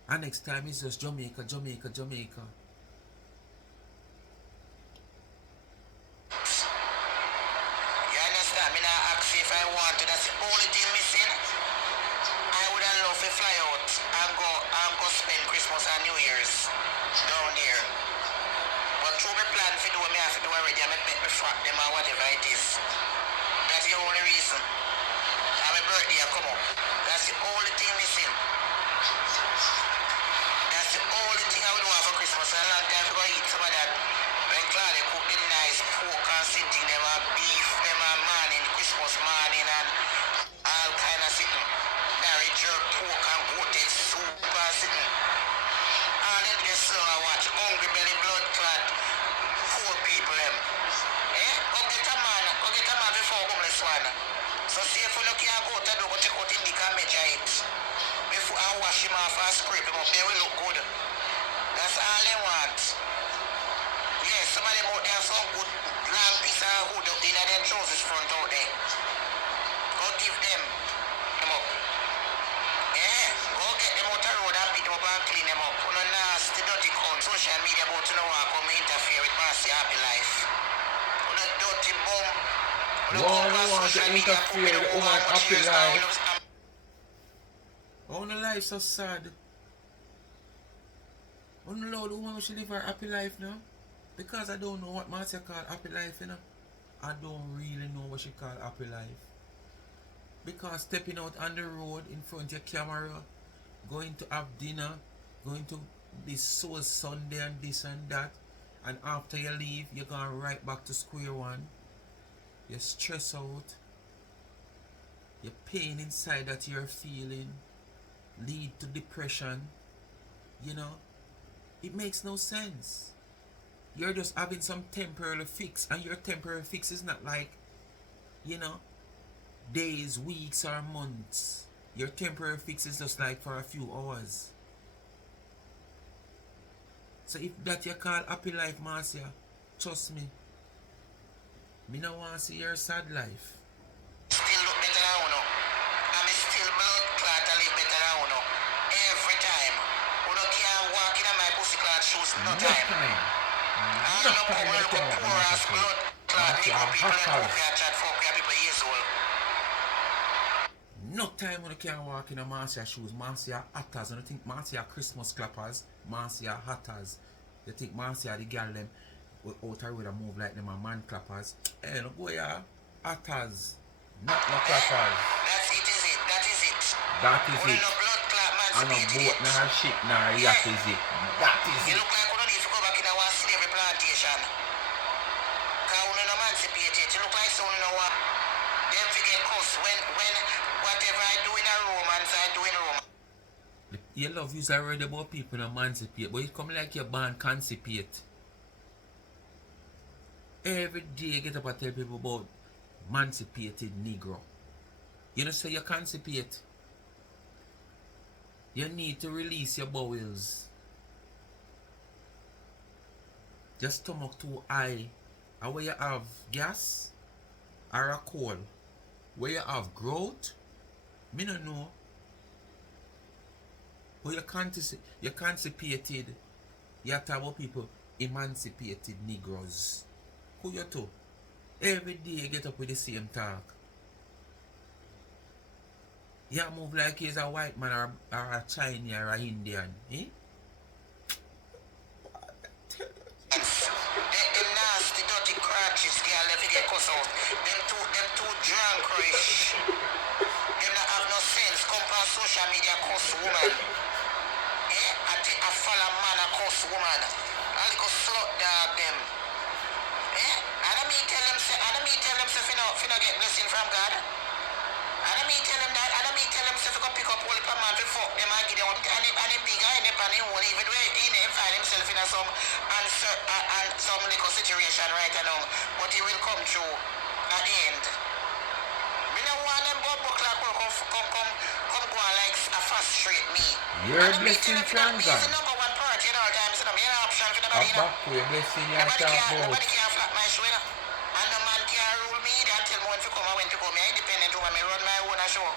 And next time it's just Jamaica. You understand? Me not ask if I wanted. That's the only thing missing. I would have loved to fly out and go spend Christmas and New Year's down there. But through my plan for do what me have to do already, I make me frack them or whatever it is. That's the only reason. And my birthday come up. That's the only thing missing. That's the only thing I would want for Christmas. A long time to go eat some of that. When Claudia cook the nice pork and sitting, them and beef, them and morning, Christmas morning and all kind of sitting. Nary jerk pork and goated soup and sitting. All them just slow and watch hungry belly blood clot poor people them. Go get a man before homeless one. So see if you look here go to do go take out him dick and measure it. Before I wash him off and scrape him up, they will look good. That's all they want. Yes, some of them out there have some good long piece of hood up in their trousers front out there. Go give them up. and clean them up. Uno nasty, dirty count. Social media about to know how come interfere with Marcy happy life. Uno dirty bum. Uno Why come do on you want to social media put me interfere the with woman woman much happy years now. life? Oh, no life so sad. Oh, no Lord, the woman should live her happy life now. Because I don't know what Marcia call happy life, you know. I don't really know what she call happy life. Because stepping out on the road in front of your camera, going to have dinner, going to this Soul Sunday and this and that, and after you leave, you're going right back to square one. You're stressed out. Your pain inside that you're feeling lead to depression. You know, it makes no sense. You're just having some temporary fix, and your temporary fix is not like, you know, days, weeks, or months. Your temporary fix is just like for a few hours. So if that you call happy life, Marcia, trust me, me no want to see your sad life. Still look better than uno. I'm still blood clot and live better than uno. Every time. Uno can't walk in my pussy clot shoes no time. I don't know how look up poor ass blood clot. Lick up people and hope you chat for people years old. No time when you can't walk in a Marcia shoes. Marcia hatters. And you think Marcia Christmas clappers, Marcia hatters. You think Marcia the girl them out the road and move like them a man clappers. Hey, no go ya hatters. Not no clappers. That's it, is it? That is it. That is Uno it. no blood clot man And no boat, nah shit, nah yacht is it. That is You it. look like uno need to go back in our slavery plantation. Cause uno no emancipated. You look like so uno no want. Them forget Cuss. When whatever I do in a romance, I do in romance. You love use already about people emancipate, but it come like you're born concipate. Every day you get up and tell people about emancipated Negro. You know, say you concipate. You need to release your bowels. Your stomach too high. And where you have gas or a coal, where you have growth, me no know. But you're constipated. You talk about people emancipated Negroes. Who you to? Every day you get up with the same talk. You move like he's a white man or a Chinese or a Indian. Eh? Them nasty, dirty crotches, girl, they forget Cuss out. Them too drunk, rich. Them not have no sense. Come on social media, Cuss woman. I follow man, a Cuss woman. A little slut dog them. And I me tell them, say, finna get blessing from God. And I me tell them that, and I me tell them, say, if you go pick up all the man to fuck them and give them, and the big guy, and the whole, even though he find himself in some answer and some little situation right along, but he will come through at the end. Me no want them go buck like come go on like a fast straight me. You're a blessing from He's God. the number one priority in all times, you know, me an option for nobody, you know. You're a blessing you talk about. Nobody can flap my show, you know. And no man can rule me either until me when to come and when to go. Me I independent woman, me run my own show.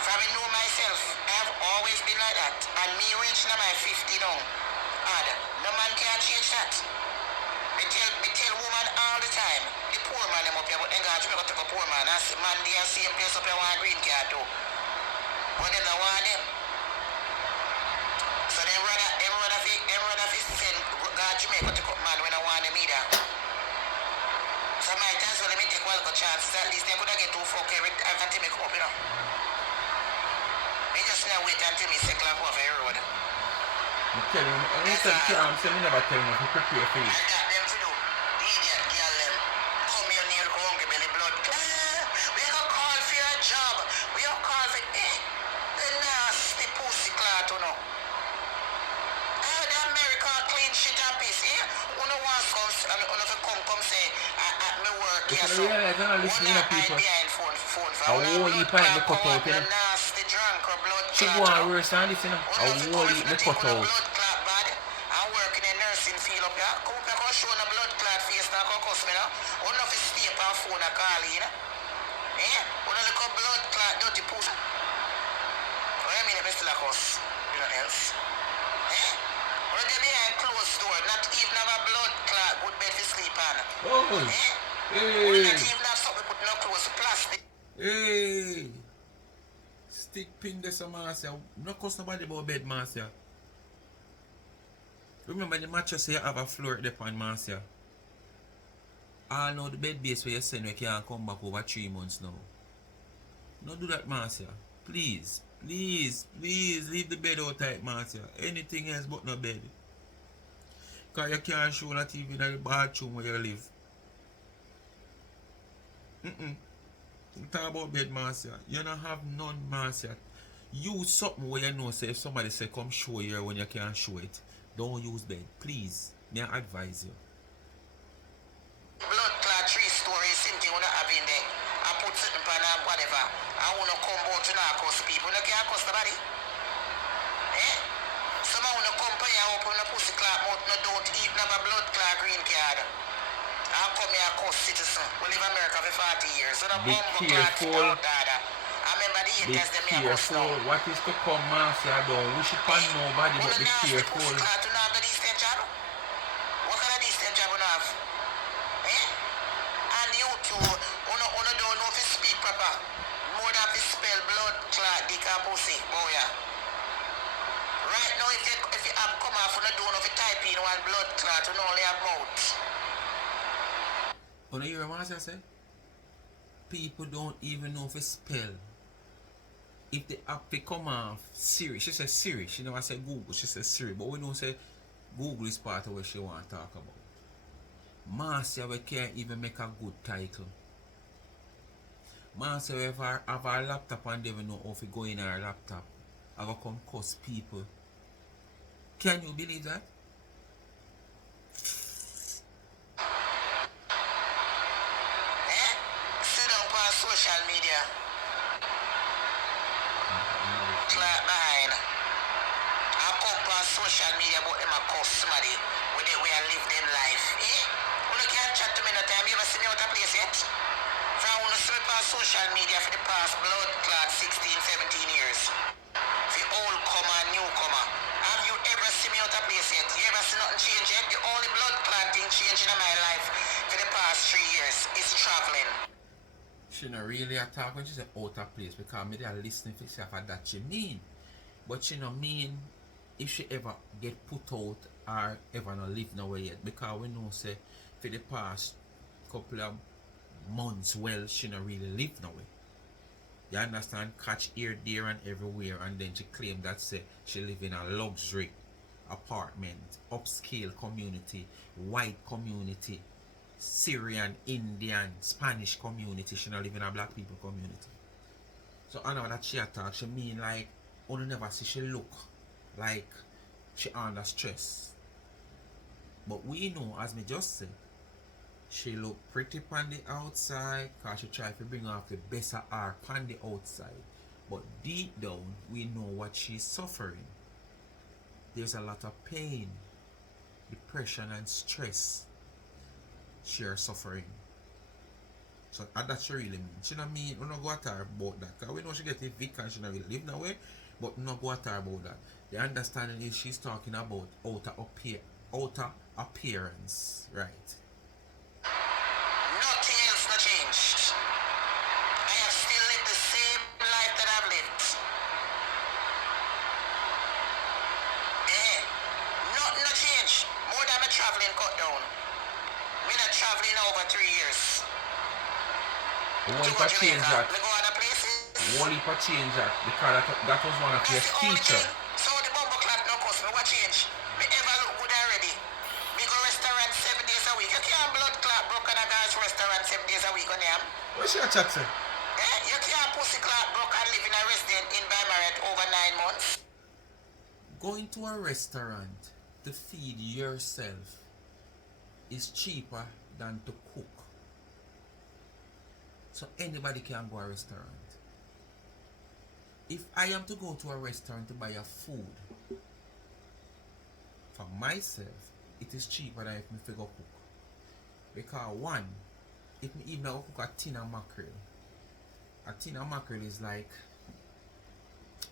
From me know myself, I have always been like that. And me reaching my 50 now. And no man can change that. Me tell woman all the time, the poor man them up here, but then God you take a poor man. And man they are same place up here want green card too. But them don't want them. So them rather send God Jamaica to come man when I want them either. So might as well let me take one good chance. At least they could get too fuck until me come up, you know. Me just now wait until me second off every road. I tell you, I'm saying me never tell you to prepare for it. And that them to do. The idiot girl them. Come here near hungry belly blood. We gonna call for your job. We gonna call for the nasty pussy clot, you know. The America clean shit and piece, Uno wants come say at me work here. If you realize I'm not listening to people, behind phone for I won't eat pint me cut out, you know. nasty drunk or blood She go clot, on worse than this, you know. I won't eat me cut out. blood clot bad. I work in a nursing field up here. Come up here, go show no blood clot face now, go cuss me now. Uno fi stay up on phone and call you know. Uno look up blood clot dirty pussy. What you mean yet me still a cuss. You know else. Eh? When they behind closed door, not even have a blood clot, good bed to sleep on. Oh. Eh? We Hey. not even have something put no clothes, plastic. Hey. Stick pin this, Marcia. No cost nobody about bed, Marcia. Remember the mattress you have a floor there on, Marcia. I know the bed base where you send we can't come back over 3 months now. No do that, Marcia. Please. Please. Please leave the bed out tight, Marcia. Anything else but no bed. Because you can't show that TV in the bathroom where you live. Talk about bed, Marcia. You don't have none, Marcia. Use something where you know, say if somebody say come show you when you can't show it. Don't use bed. Please. May I advise you. Blood clot 3-story, same thing we have in there. I put something on whatever. I want to come out to now cuss people. You can't cuss nobody. Eh? Someone want to come by and open a pussy clot mouth, no don't even have a blood clot green card. I'll come here cuss citizen. We live in America for 40 years. So the Be bumbo careful. clot out there. I remember the Be haters them here cuss careful. now. What is to come, Marcia? I don't wish it on nobody, but be careful. Pussy clot to have the decent job. What kind of decent job you have? Eh? And you two, you don't know if you speak proper. More than if you spell blood clot, dick and pussy. Oh yeah. Right now, if you have come off, you don't know if you type in one blood clot, you only have mouth. You know hear what Marcia say? People don't even know if you spell. If the app they come off Siri, she says Siri, she never said Google, she says Siri, but we don't say Google is part of what she want to talk about. Marcia, we can't even make a good title. Marcia, we have our laptop and they know how to go in our laptop. I go come cuss people. Can you believe that? Eh? Sit down on social media. Clot behind. I come on social media about them a cuss somebody with the way I live them life. Eh? You can't chat to me no time. You ever see me out of place yet? From when you slip on social media for the past blood clot 16, 17 years. For old comer, newcomer. Have you ever seen me out of place yet? You ever see nothing change yet? The only blood clot thing changing in my life for the past 3 years is traveling. She not really attack when she say out of place because me they are listening to herself and that she mean. But she not mean if she ever get put out or ever not live nowhere yet. Because we know say for the past couple of months well she not really live nowhere. You understand? Catch here, there and everywhere and then she claim that say she live in a luxury apartment, upscale community, white community, Syrian, Indian, Spanish community. She not live in a black people community. So I know that she attack, she mean like only never see she look like she under stress. But we know, as me just said, she look pretty on the outside because she try to bring off the best of her on the outside. But deep down, we know what she's suffering. There's a lot of pain, depression and stress she are suffering. So that she really mean. She not mean, we not go at her about that. Because we know she get evict and she not really live that way. But we not go at her about that. The understanding is she's talking about outer appearance. Right. Nothing else not changed. I have still lived the same life that I've lived. Nothing not changed. More than my traveling cut down. Me not traveling over 3 years. What if I change that? Me go other places. What if I change that? Because that was one of your That's the only features. thing. So the bumble clap no cost me. What change? Me ever look good already. Me go restaurant 7 days a week. You can't blood clot broke on a guy's restaurant 7 days a week on them. What's your chat say? You can't pussy clot broke and live in a resident in by married over 9 months. Going to a restaurant to feed yourself is cheaper than to cook. So anybody can go to a restaurant. If I am to go to a restaurant to buy a food, for myself, it is cheaper than if me figure cook. Because one, if me even go cook a tin of mackerel is like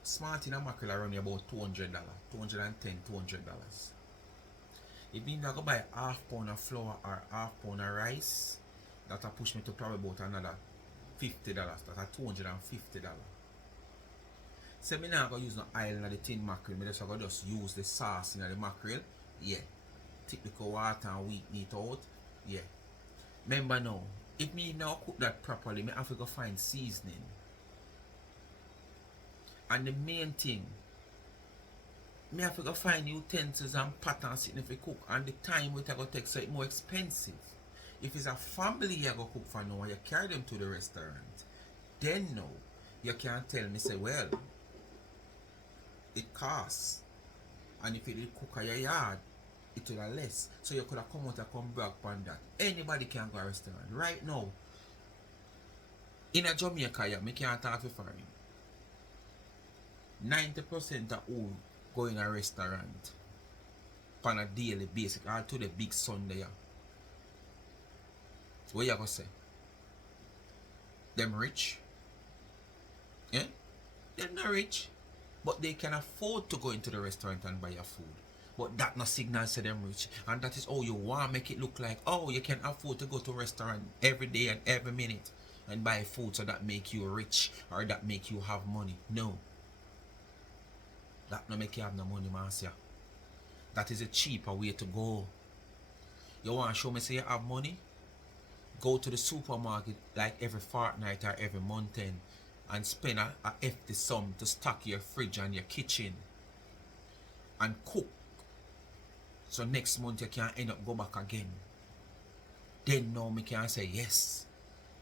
smart in a mackerel around about $200, $210, $200. It means I go buy half pound of flour or half pound of rice. That'll push me to probably about another $50. That's $250. So me not gonna use no oil in the tin mackerel. Me just gonna use the sauce in the mackerel. Yeah. Take the water and wheat meat out. Yeah. Remember now, if me now cook that properly, me have to go find seasoning. And the main thing, me have to go find utensils and patterns sitting if you cook, and the time it go take, so it's more expensive. If it's a family you go cook for now and you carry them to the restaurant, then no, you can't tell me say, well, it costs. And if you did cook at your yard, it would have less. So you could have come out and come back on that. Anybody can go to a restaurant. Right now, in a Jamaica, yeah, me can't talk for foreign. 90% of who go in a restaurant on a daily basis, or to the big Sunday. What you gonna say? Them rich? Yeah? They're not rich, but they can afford to go into the restaurant and buy your food. But that no signal to them rich. And that is how you want to make it look like, oh, you can afford to go to a restaurant every day and every minute and buy food, so that make you rich or that make you have money. No. That no make you have no money, Marcia. That is a cheaper way to go. You want to show me say you have money? Go to the supermarket like every fortnight or every month end and spend a hefty sum to stock your fridge and your kitchen and cook. So next month you can end up go back again. Then now me can say yes.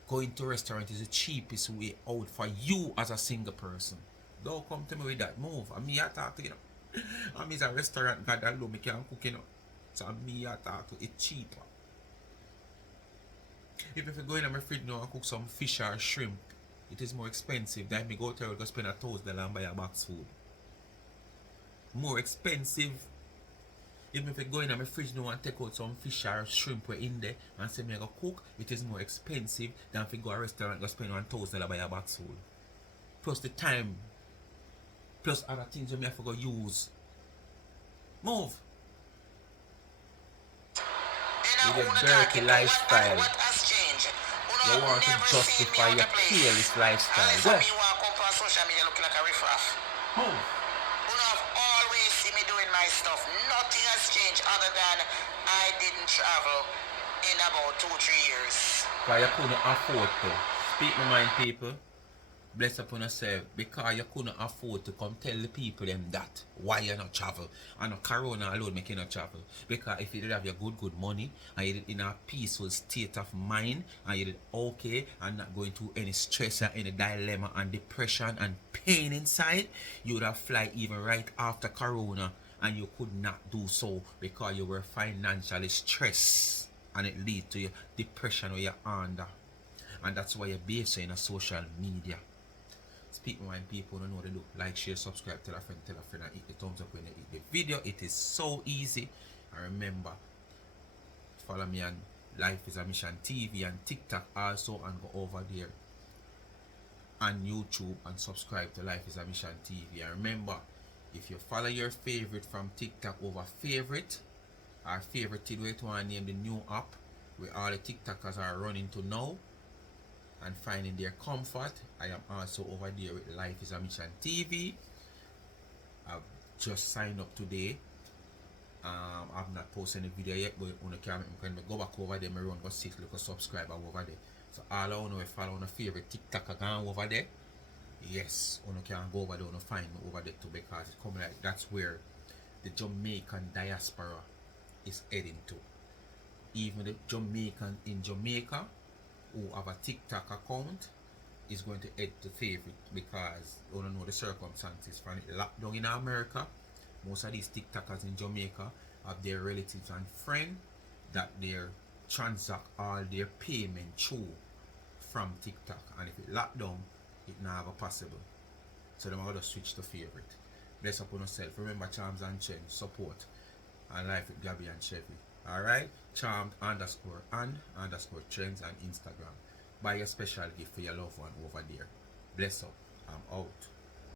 Going to restaurant is the cheapest way out for you as a single person. Don't come to me with that move. And me I talk to you know. And me is a restaurant god alone me can cook you know. So me I talk to it cheaper. If you go in my fridge now and cook some fish or shrimp, it is more expensive than me go to go spend $1,000 and buy a box food. More expensive. Even if you go in my fridge now and take out some fish or shrimp in there and say me I go cook, it is more expensive than if you go to a restaurant and go spend $1,000 buy a box food. Plus the time, plus other things you may have to go use. Move. With your dirty lifestyle. What has changed? You want to justify your careless lifestyle. Well, You want to come on social media looking like a riffraff. move. You have always seen me doing my stuff. Nothing has changed other than I didn't travel in about 2-3 years. Because you couldn't afford to. Speak my mind, people. Bless upon yourself. Because you couldn't afford to come tell the people them that. Why you not travel. And no corona alone make you not travel. Because if you did have your good money, and you did in a peaceful state of mind, and you did okay, and not going through any stress or any dilemma and depression and pain inside, you would have fly even right after corona, and you could not do so because you were financially stressed, and it lead to your depression or you're under. And that's why you're based in a social media. Speak my mind, people don't know what to do. Like, share, subscribe, tell a friend, and hit the thumbs up when you hit the video. It is so easy. And remember, follow me on Life is a Mission TV and TikTok also, and go over there on YouTube and subscribe to Life is a Mission TV. And remember, if you follow your favorite from TikTok over favorite, or favorited way to name the new app where all the TikTokers are running to now and finding their comfort. I am also over there with Life is a Mission TV. I've just signed up today. I've not posted any video yet, but when I can go back over there, I run go 6 little subscriber over there. So all I want to follow on a favorite TikToker going over there. Yes, you can go over there and find me over there too, because it's coming like that's where the Jamaican diaspora is heading to. Even the Jamaican in Jamaica who have a TikTok account is going to head to favorite, because you don't know the circumstances from it lockdown in America. Most of these TikTokers in Jamaica have their relatives and friends that they transact all their payment through from TikTok, and if it locked down, it never possible. So they're going to switch to favorite. Bless upon yourself. Remember, Charms and Chen support and Life with Gabby and Chevy. Alright? Charmed _and_ trends on Instagram. Buy a special gift for your loved one over there. Bless up. I'm out.